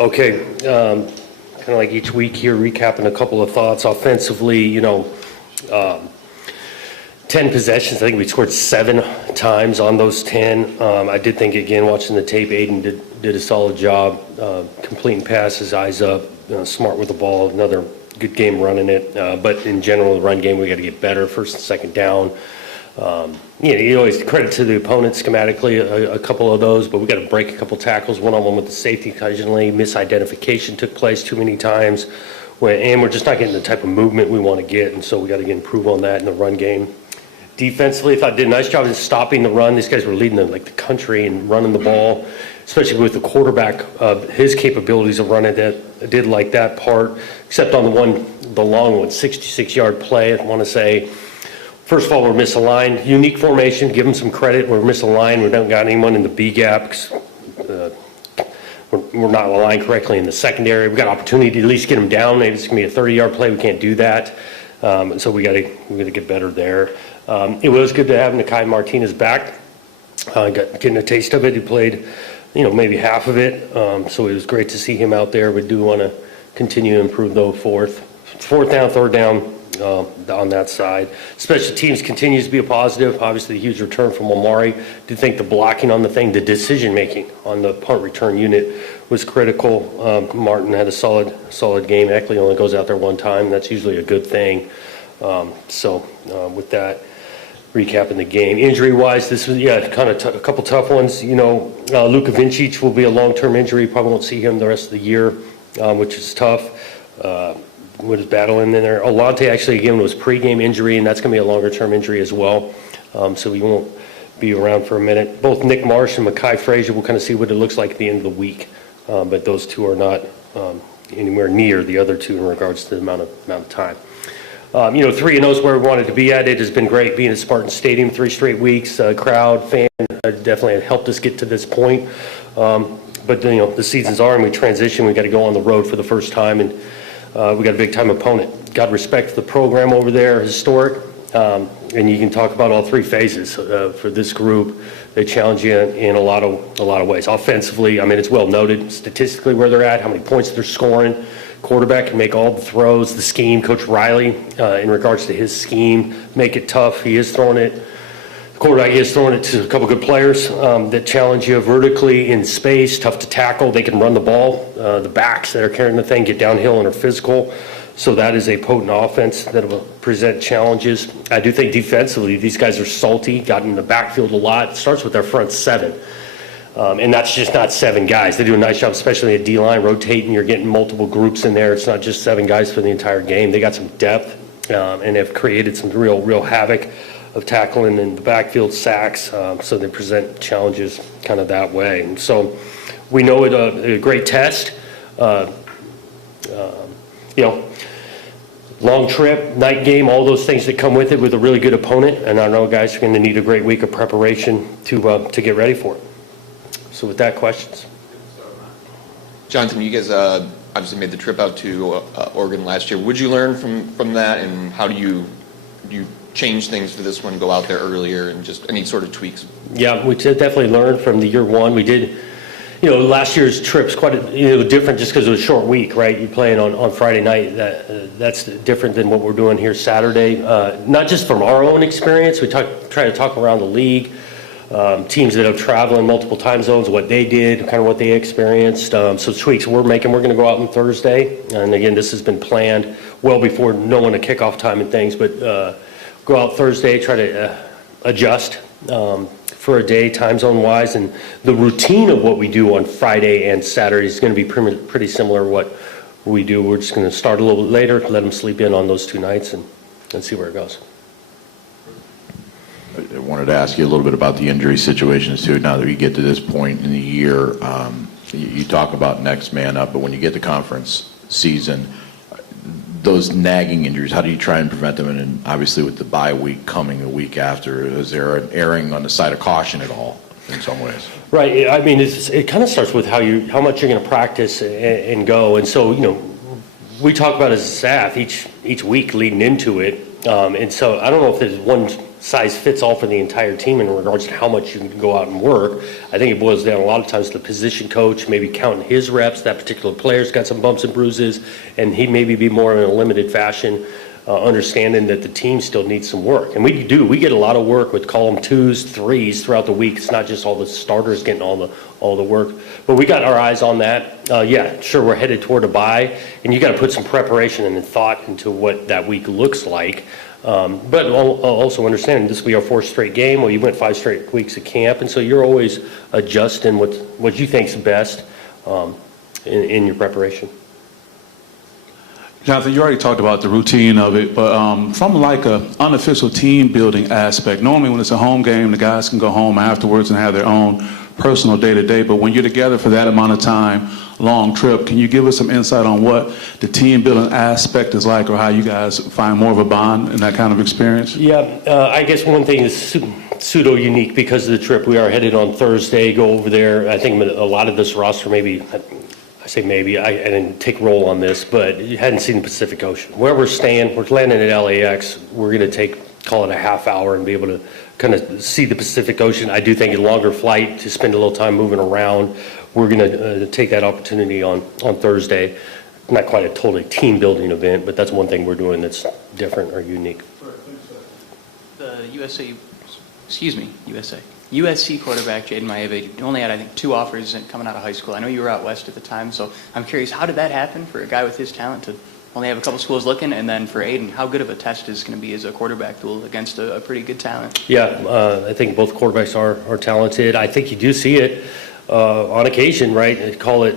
Okay, kind of like each week here, recapping a couple of thoughts. Offensively, 10 possessions. I think we scored 7 times on those 10. I did think, again, watching the tape, Aiden did a solid job completing passes, eyes up, smart with the ball, another good game running it. But in general, the run game, we got to get better, first and second down. You always credit to the opponent schematically, a couple of those, but we got to break a couple tackles, one-on-one with the safety occasionally. Misidentification took place too many times, and we're just not getting the type of movement we want to get, and so we got to improve on that in the run game. Defensively, I thought did a nice job in stopping the run. These guys were leading the country and running the ball, especially with the quarterback, his capabilities of running that. I did like that part, except on the long one, 66-yard play, I want to say. First of all, we're misaligned. Unique formation, give them some credit. We're misaligned. We don't got anyone in the B gap. We're not aligned correctly in the secondary. We've got opportunity to at least get them down. Maybe it's going to be a 30-yard play. We can't do that. So we got to get better there. It was good to have Nakai Martinez back. Getting a taste of it. He played, maybe half of it. So it was great to see him out there. We do want to continue to improve though. Fourth down, third down. On that side. Special teams continues to be a positive. Obviously, a huge return from Omari. Do think the blocking on the decision-making on the punt return unit was critical. Martin had a solid game. Eckley only goes out there one time. That's usually a good thing. With that, recapping the game. Injury-wise, this was, kind of a couple tough ones. Luka Vincic will be a long-term injury. Probably won't see him the rest of the year, which is tough. Was battling in there. Alante actually, again, was pre-game injury, and that's going to be a longer-term injury as well. So he won't be around for a minute. Both Nick Marsh and Mekhi Frazier, we'll kind of see what it looks like at the end of the week. But those two are not anywhere near the other two in regards to the amount of time. 3-0 is where we wanted to be at. It has been great being at Spartan Stadium 3 straight weeks. Crowd, fan, definitely helped us get to this point. But the seasons are, and we transition. We got to go on the road for the first time, and we got a big-time opponent. Got to respect the program over there, historic, and you can talk about all 3 phases for this group. They challenge you in a lot of ways. Offensively, it's well noted statistically where they're at, how many points they're scoring. Quarterback can make all the throws. The scheme, Coach Riley, in regards to his scheme, make it tough. He is throwing it. The quarterback is throwing it to a couple good players that challenge you vertically in space, tough to tackle. They can run the ball. The backs that are carrying the thing get downhill and are physical. So that is a potent offense that will present challenges. I do think defensively, these guys are salty, got in the backfield a lot. It starts with their front 7. And that's just not 7 guys. They do a nice job, especially at D-line, rotating. You're getting multiple groups in there. It's not just 7 guys for the entire game. They got some depth and have created some real havoc of tackling in the backfield, sacks, so they present challenges kind of that way. And so we know it's a great test. Long trip, night game, all those things that come with it with a really good opponent. And I know guys are going to need a great week of preparation to get ready for it. So with that, questions? Jonathan, you guys obviously made the trip out to Oregon last year. Would you learn from that, and how do you change things for this one, go out there earlier, and just any sort of tweaks? Yeah, we definitely learned from the year one. We did, last year's trip's quite different just because it was a short week, right? You're playing on Friday night. That's different than what we're doing here Saturday. Not just from our own experience. We try to talk around the league, teams that have traveled in multiple time zones, what they did, kind of what they experienced. So tweaks we're making. We're going to go out on Thursday. And again, this has been planned well before knowing a kickoff time and things, but go out Thursday, try to adjust for a day, time zone wise, and the routine of what we do on Friday and Saturday is going to be pretty similar to what we do. We're just going to start a little bit later, let them sleep in on those 2 nights, and see where it goes. I wanted to ask you a little bit about the injury situations too. Now that we get to this point in the year, you talk about next man up, but when you get to conference season, those nagging injuries, how do you try and prevent them? And obviously with the bye week coming a week after, is there an erring on the side of caution at all in some ways? Right. It kind of starts with how much you're going to practice and go. And so, we talk about as a staff each week leading into it. And so I don't know if there's one size fits all for the entire team in regards to how much you can go out and work. I think it boils down a lot of times to the position coach, maybe counting his reps. That particular player's got some bumps and bruises, and he maybe be more in a limited fashion, understanding that the team still needs some work. And we do. We get a lot of work with column 2s, 3s throughout the week. It's not just all the starters getting all the work. But we got our eyes on that. Yeah, sure, we're headed toward a bye, and you got to put some preparation and thought into what that week looks like. But also understand this will be our 4th straight game. Well, you went 5 straight weeks of camp, and so you're always adjusting what you think's best in your preparation. Jonathan, you already talked about the routine of it, but from like a unofficial team building aspect, normally when it's a home game, the guys can go home afterwards and have their own personal day-to-day, but when you're together for that amount of time, long trip, can you give us some insight on what the team building aspect is like, or how you guys find more of a bond in that kind of experience? Yeah, I guess one thing is pseudo unique because of the trip. We are headed on Thursday, go over there. I think a lot of this roster maybe, I say maybe, I didn't take roll on this, but you hadn't seen the Pacific Ocean. Where we're staying, we're landing at LAX. We're going to call it a half hour and be able to kind of see the Pacific Ocean. I do think a longer flight to spend a little time moving around. We're going to take that opportunity on Thursday. Not quite a totally team building event, but that's one thing we're doing that's different or unique. The USC quarterback, Jaden Maeva, only had, I think, 2 offers coming out of high school. I know you were out west at the time, so I'm curious, how did that happen for a guy with his talent to only have a couple schools looking? And then for Aiden, how good of a test is going to be as a quarterback duel against a pretty good talent? Yeah, I think both quarterbacks are talented. I think you do see it on occasion, right? They call it,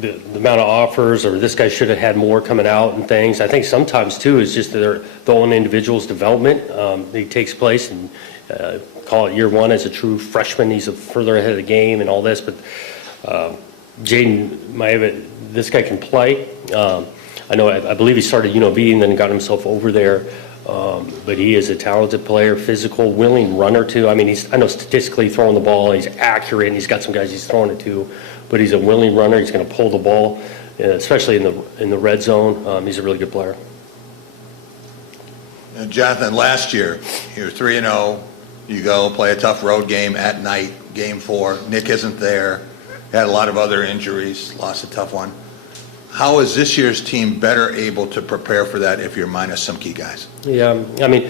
the amount of offers, or this guy should have had more coming out and things. I think sometimes, too, is just their own individual's development. It takes place, and call it year one as a true freshman. He's further ahead of the game and all this. But Jaden Maeva, this guy can play. I believe he started UNLV and then got himself over there. But he is a talented player, physical, willing runner too. I mean, I know statistically throwing the ball, he's accurate, and he's got some guys he's throwing it to, but he's a willing runner. He's going to pull the ball, especially in the red zone. He's a really good player. Now, Jonathan, last year, you're 3-0. You go play a tough road game at night, game 4. Nick isn't there. Had a lot of other injuries, lost a tough one. How is this year's team better able to prepare for that if you're minus some key guys? Yeah, I mean,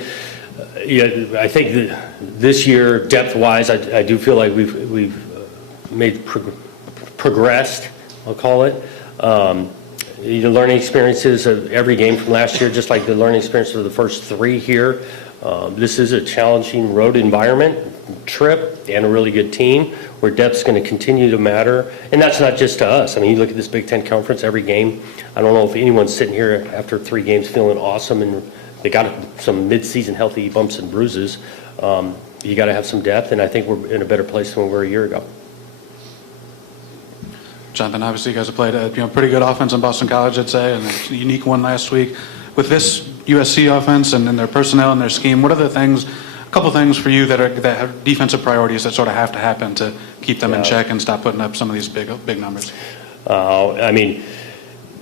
I think that this year, depth-wise, I do feel like we've made progressed, I'll call it. The learning experiences of every game from last year, just like the learning experience of the first 3 here. This is a challenging road environment, trip, and a really good team where depth's going to continue to matter. And that's not just to us. I mean, you look at this Big Ten Conference, every game. I don't know if anyone's sitting here after 3 games feeling awesome, and they got some mid-season healthy bumps and bruises. You got to have some depth, and I think we're in a better place than we were a year ago. Jonathan, obviously you guys have played a pretty good offense in Boston College, I'd say, and a unique one last week. With this USC offense and their personnel and their scheme, what are a couple things for you that have defensive priorities that sort of have to happen to keep them in check and stop putting up some of these big numbers?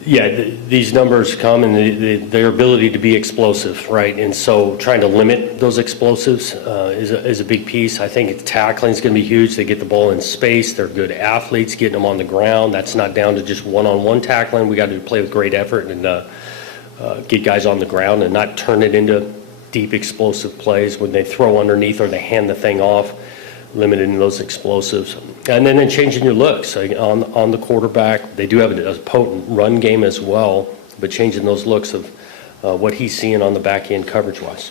These numbers come and their ability to be explosive, right? And so trying to limit those explosives is a big piece. I think tackling is going to be huge. They get the ball in space. They're good athletes, getting them on the ground. That's not down to just one-on-one tackling. We got to play with great effort and get guys on the ground and not turn it into deep explosive plays when they throw underneath or they hand the thing off, limiting those explosives. And then changing your looks on the quarterback. They do have a potent run game as well, but changing those looks of what he's seeing on the back end coverage-wise.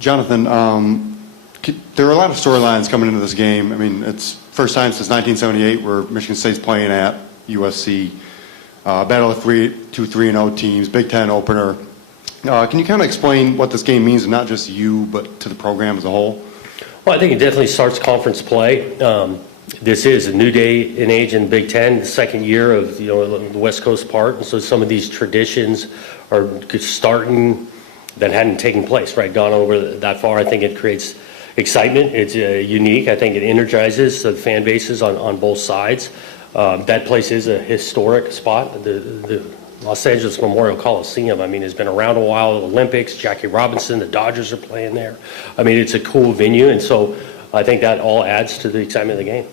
Jonathan, there are a lot of storylines coming into this game. I mean, it's first time since 1978 where Michigan State's playing at USC. Battle of 2 3-0 teams, Big Ten opener. Can you kind of explain what this game means, and not just you, but to the program as a whole? Well, I think it definitely starts conference play. This is a new day and age in Big Ten, the second year of the West Coast part, and so some of these traditions are starting that hadn't taken place, right? Gone over that far. I think it creates excitement. It's unique. I think it energizes the fan bases on both sides. That place is a historic spot. The Los Angeles Memorial Coliseum. I mean, it's been around a while, Olympics, Jackie Robinson, the Dodgers are playing there. I mean, it's a cool venue, and so I think that all adds to the excitement of the game.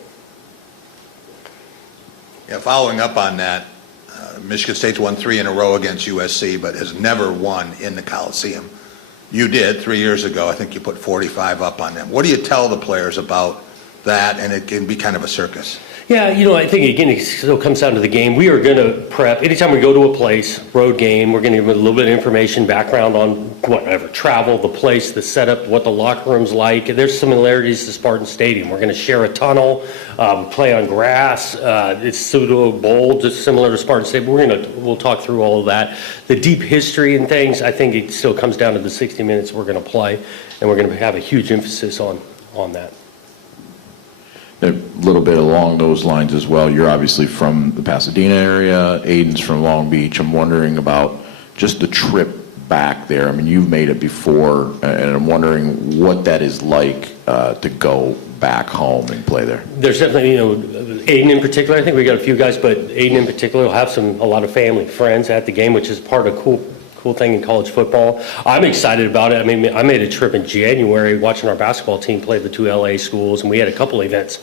Yeah, following up on that, Michigan State's won 3 in a row against USC, but has never won in the Coliseum. You did 3 years ago. I think you put 45 up on them. What do you tell the players about that? And it can be kind of a circus. Yeah, I think, again, it still comes down to the game. We are going to prep. Anytime we go to a place, road game, we're going to give them a little bit of information, background on whatever, travel, the place, the setup, what the locker room's like. There's similarities to Spartan Stadium. We're going to share a tunnel, play on grass. It's pseudo bowl, just similar to Spartan Stadium. We'll talk through all of that. The deep history and things, I think it still comes down to the 60 minutes we're going to play, and we're going to have a huge emphasis on that. A little bit along those lines as well. You're obviously from the Pasadena area. Aiden's from Long Beach. I'm wondering about just the trip back there. I mean, you've made it before, and I'm wondering what that is like to go back home and play there. There's definitely, Aiden in particular, I think we got a few guys, but Aiden in particular will have a lot of family, friends at the game, which is part of cool thing in college football. I'm excited about it. I mean, I made a trip in January watching our basketball team play the 2 LA schools, and we had a couple events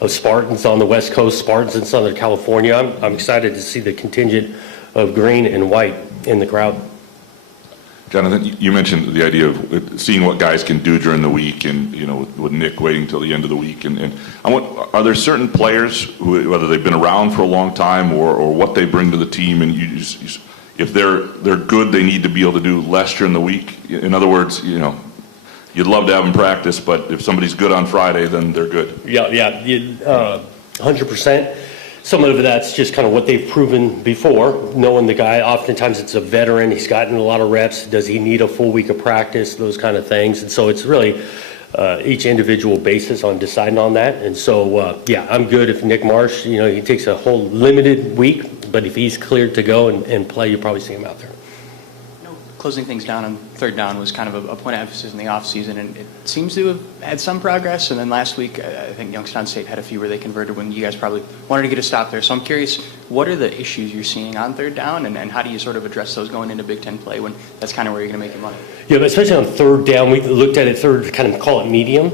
of Spartans on the West Coast, Spartans in Southern California. I'm excited to see the contingent of green and white in the crowd. Jonathan, you mentioned the idea of seeing what guys can do during the week, and with Nick waiting till the end of the week. And are there certain players who, whether they've been around for a long time or what they bring to the team, and if they're good, they need to be able to do less during the week? In other words, you'd love to have them practice, but if somebody's good on Friday, then they're good. Yeah, 100%. Some of that's just kind of what they've proven before, knowing the guy. Oftentimes it's a veteran. He's gotten a lot of reps. Does he need a full week of practice? Those kind of things. And so it's really each individual basis on deciding on that. And so, I'm good if Nick Marsh, he takes a whole limited week, but if he's cleared to go and play, you'll probably see him out there. Closing things down on third down was kind of a point of emphasis in the offseason, and it seems to have had some progress. And then last week, I think Youngstown State had a few where they converted when you guys probably wanted to get a stop there. So I'm curious, what are the issues you're seeing on third down, and how do you sort of address those going into Big Ten play when that's kind of where you're going to make your money? Yeah, but especially on third down, we looked at it third, kind of call it medium.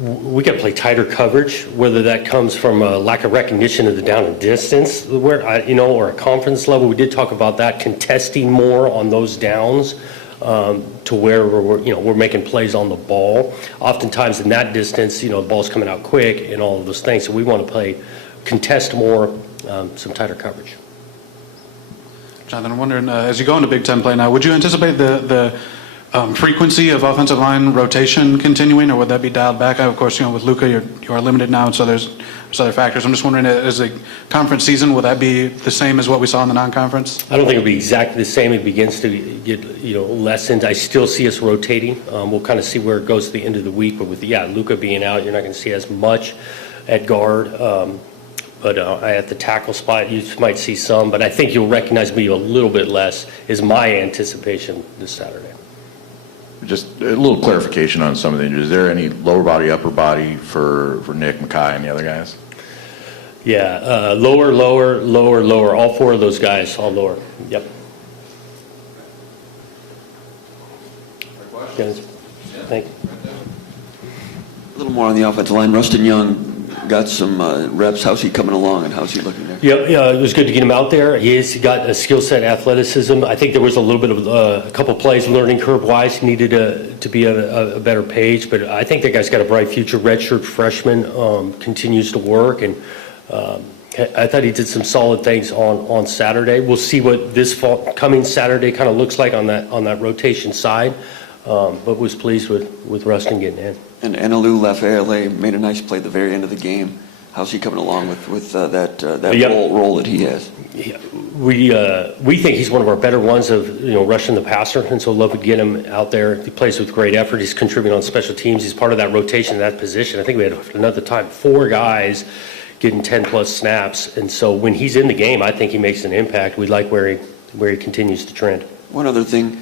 We got to play tighter coverage, whether that comes from a lack of recognition of the down and distance, or a confidence level. We did talk about that, contesting more on those downs to where we're making plays on the ball. Oftentimes in that distance, the ball's coming out quick and all of those things. So we want to contest more, some tighter coverage. Jonathan, I'm wondering, as you go into Big Ten play now, would you anticipate the frequency of offensive line rotation continuing, or would that be dialed back? Of course, with Luka, you are limited now, so there's other factors. I'm just wondering, as the conference season, will that be the same as what we saw in the non-conference? I don't think it'll be exactly the same. It begins to get lessened. I still see us rotating. We'll kind of see where it goes to the end of the week, but with Luka being out, you're not going to see as much at guard. But at the tackle spot, you might see some, but I think you'll recognize me a little bit less, is my anticipation this Saturday. Just a little clarification on some of the injuries. Is there any lower body, upper body for Nick, Makai, and the other guys? Yeah, lower. All four of those guys, all lower. Yep. Guys, thank you. A little more on the offensive line. Rustin Young got some reps. How's he coming along, and how's he looking there? Yeah, it was good to get him out there. He's got a skill set, athleticism. I think there was a little bit of a couple plays learning curve-wise. He needed to be on a better page, but I think that guy's got a bright future. Redshirt freshman, continues to work, and I thought he did some solid things on Saturday. We'll see what this coming Saturday kind of looks like on that rotation side, but was pleased with Rustin getting in. And Analu Lafayette made a nice play at the very end of the game. How's he coming along with that role that he has? Yeah, we think he's one of our better ones of rushing the passer, and so love to get him out there. He plays with great effort. He's contributing on special teams. He's part of that rotation in that position. I think we had another time 4 guys getting 10+ snaps, and so when he's in the game, I think he makes an impact. We like where he continues to trend. One other thing.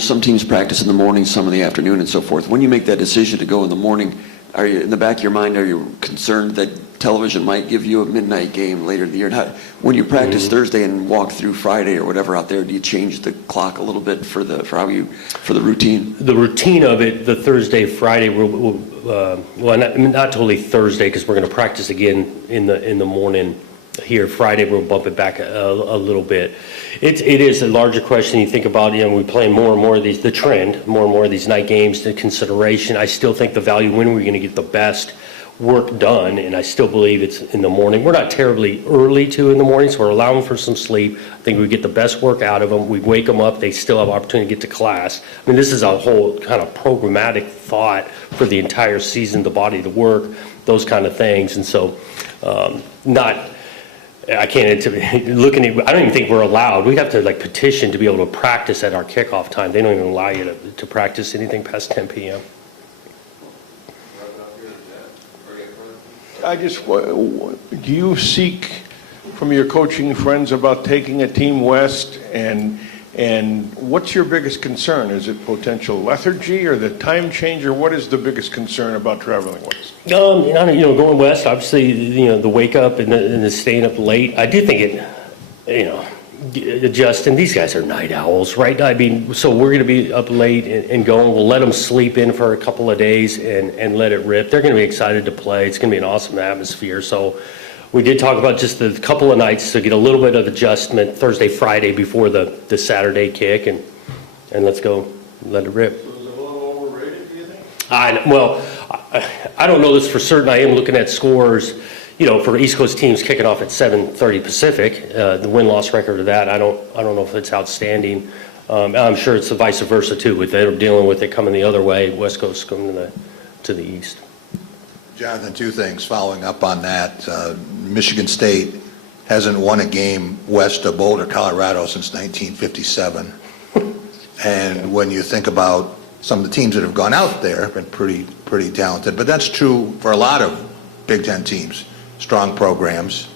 Some teams practice in the morning, some in the afternoon, and so forth. When you make that decision to go in the morning, are you, in the back of your mind, are you concerned that television might give you a midnight game later in the year? And when you practice Thursday and walk through Friday or whatever out there, do you change the clock a little bit for the routine? The routine of it, the Thursday, Friday, not totally Thursday, because we're going to practice again in the morning here. Friday, we'll bump it back a little bit. It is a larger question. You think about, we're playing more and more of these, the trend, more and more of these night games to consideration. I still think the value when we're going to get the best work done, and I still believe it's in the morning. We're not terribly early in the morning, so we're allowing for some sleep. I think we get the best work out of them. We wake them up. They still have opportunity to get to class. I mean, this is a whole kind of programmatic thought for the entire season, the body, the work, those kind of things. And so, I can't looking at. I don't even think we're allowed. We'd have to petition to be able to practice at our kickoff time. They don't even allow you to practice anything past 10 p.m. Do you seek from your coaching friends about taking a team west, and what's your biggest concern? Is it potential lethargy or the time change, or what is the biggest concern about traveling west? Going west, obviously, the wake up and the staying up late. I do think Justin, these guys are night owls, right? I mean, so we're going to be up late and going. We'll let them sleep in for a couple of days and let it rip. They're going to be excited to play. It's going to be an awesome atmosphere. So we did talk about just a couple of nights to get a little bit of adjustment Thursday, Friday before the Saturday kick, and let's go let it rip. So is it a little overrated, do you think? I don't know this for certain. I am looking at scores. For East Coast teams kicking off at 7:30 Pacific, the win-loss record of that, I don't know if it's outstanding. I'm sure it's the vice versa too. With they're dealing with it coming the other way, West Coast coming to the east. Jonathan, two things following up on that. Michigan State hasn't won a game west of Boulder, Colorado since 1957. And when you think about some of the teams that have gone out there, have been pretty talented. But that's true for a lot of Big Ten teams. Strong programs.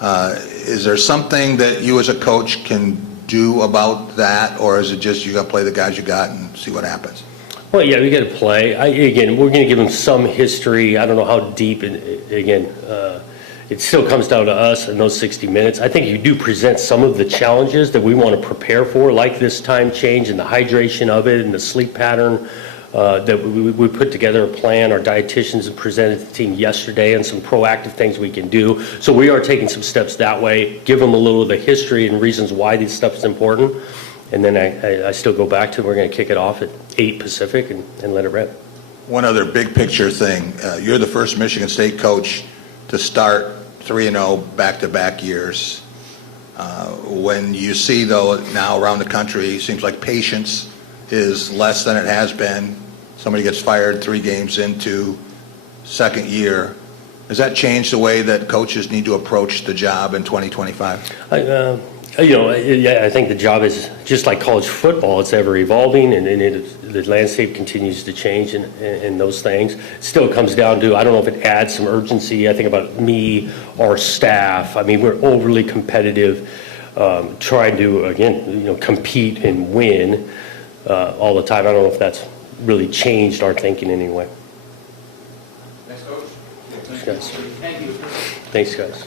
Is there something that you as a coach can do about that, or is it just you got to play the guys you got and see what happens? Well, yeah, we got to play. Again, we're going to give them some history. I don't know how deep. It still comes down to us in those 60 minutes. I think you do present some of the challenges that we want to prepare for, like this time change and the hydration of it and the sleep pattern. That we put together a plan. Our dietitians presented to the team yesterday and some proactive things we can do. So we are taking some steps that way, give them a little of the history and reasons why this stuff is important. And then I still go back to we're going to kick it off at 8 Pacific and let it rip. One other big picture thing. You're the first Michigan State coach to start 3-0 back-to-back years. When you see, though, now around the country, it seems like patience is less than it has been. Somebody gets fired 3 games into second year. Does that change the way that coaches need to approach the job in 2025? I think the job is just like college football. It's ever evolving, and the landscape continues to change and those things. It still comes down to, I don't know if it adds some urgency. I think about me, our staff. I mean, we're overly competitive, trying to, again, compete and win all the time. I don't know if that's really changed our thinking anyway. Thanks, Coach. Thanks, guys. Thank you. Thanks, guys.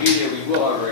Media, we will have